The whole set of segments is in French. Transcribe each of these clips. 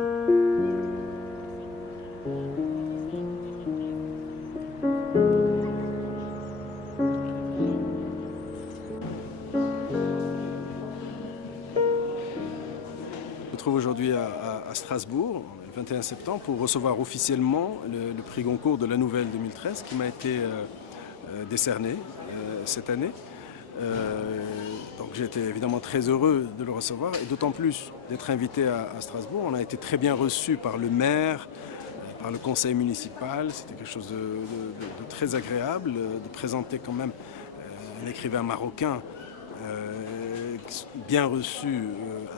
Je me trouve aujourd'hui à Strasbourg, le 21 septembre, pour recevoir officiellement le prix Goncourt de la Nouvelle 2013 qui m'a été décerné cette année. Donc j'ai été évidemment très heureux de le recevoir et d'autant plus d'être invité à Strasbourg. On a été très bien reçus par le maire, par le conseil municipal. C'était quelque chose de très agréable de présenter quand même un écrivain marocain bien reçu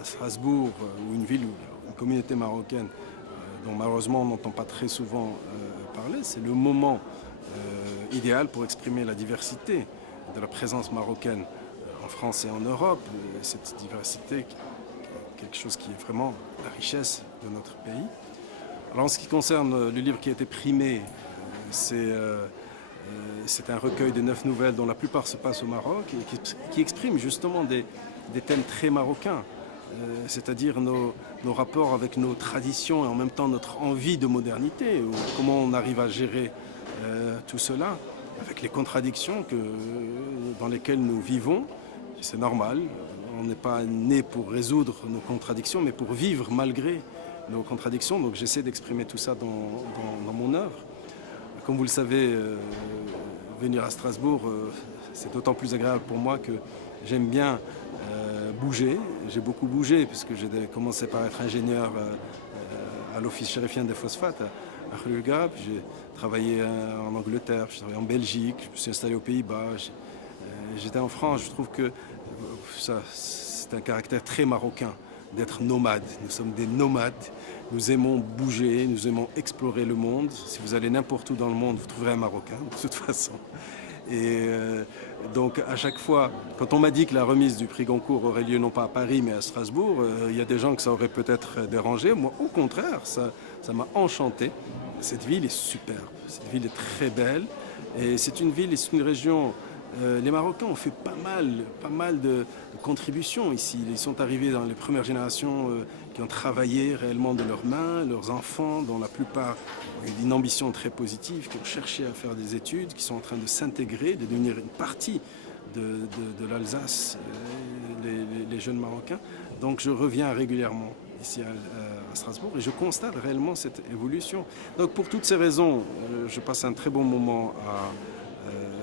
à Strasbourg, ou une ville, une communauté marocaine dont malheureusement on n'entend pas très souvent parler. C'est le moment idéal pour exprimer la diversité de la présence marocaine en France et en Europe. Cette diversité est quelque chose qui est vraiment la richesse de notre pays. Alors en ce qui concerne le livre qui a été primé, c'est un recueil de 9 nouvelles dont la plupart se passent au Maroc et qui expriment justement des thèmes très marocains, c'est-à-dire nos rapports avec nos traditions et en même temps notre envie de modernité, ou comment on arrive à gérer tout cela avec les contradictions dans lesquelles nous vivons. C'est normal, on n'est pas né pour résoudre nos contradictions, mais pour vivre malgré nos contradictions. Donc j'essaie d'exprimer tout ça dans mon œuvre. Comme vous le savez, venir à Strasbourg, c'est d'autant plus agréable pour moi que j'aime bien bouger. J'ai beaucoup bougé puisque j'ai commencé par être ingénieur à l'office chérifien des phosphates à Khruga. J'ai travaillé en Angleterre, j'ai travaillé en Belgique, je me suis installé aux Pays-Bas, j'étais en France. Je trouve que c'est un caractère très marocain d'être nomade. Nous sommes des nomades, nous aimons bouger, nous aimons explorer le monde. Si vous allez n'importe où dans le monde, vous trouverez un Marocain, de toute façon. Et donc à chaque fois, quand on m'a dit que la remise du prix Goncourt aurait lieu non pas à Paris mais à Strasbourg, il y a des gens que ça aurait peut-être dérangé. Moi, au contraire, ça m'a enchanté. Cette ville est superbe, cette ville est très belle. Et c'est une ville et c'est une région. Les Marocains ont fait pas mal de contributions ici. Ils sont arrivés dans les premières générations qui ont travaillé réellement de leurs mains, leurs enfants, dont la plupart ont eu une ambition très positive, qui ont cherché à faire des études, qui sont en train de s'intégrer, de devenir une partie de l'Alsace, les jeunes Marocains. Donc je reviens régulièrement ici à Strasbourg et je constate réellement cette évolution. Donc pour toutes ces raisons, je passe un très bon moment à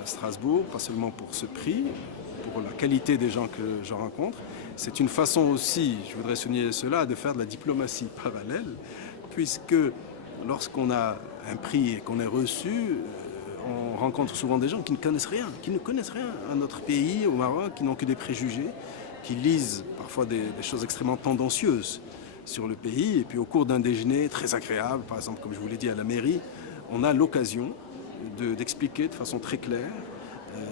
Strasbourg, pas seulement pour ce prix, pour la qualité des gens que je rencontre. C'est une façon aussi, je voudrais souligner cela, de faire de la diplomatie parallèle, puisque lorsqu'on a un prix et qu'on est reçu, on rencontre souvent des gens qui ne connaissent rien à notre pays, au Maroc, qui n'ont que des préjugés, qui lisent parfois des choses extrêmement tendancieuses sur le pays. Et puis au cours d'un déjeuner très agréable, par exemple, comme je vous l'ai dit à la mairie, on a l'occasion d'expliquer de façon très claire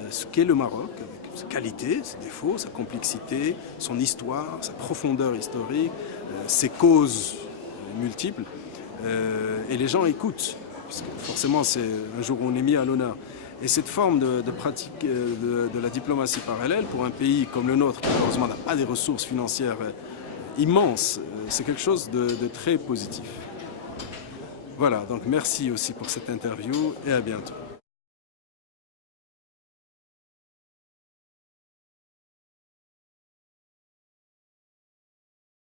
ce qu'est le Maroc, avec sa qualité, ses défauts, sa complexité, son histoire, sa profondeur historique, ses causes multiples. Et les gens écoutent, parce que forcément c'est un jour où on est mis à l'honneur. Et cette forme de pratique de la diplomatie parallèle, pour un pays comme le nôtre, qui malheureusement n'a pas des ressources financières immenses, c'est quelque chose de très positif. Voilà, donc merci aussi pour cette interview et à bientôt.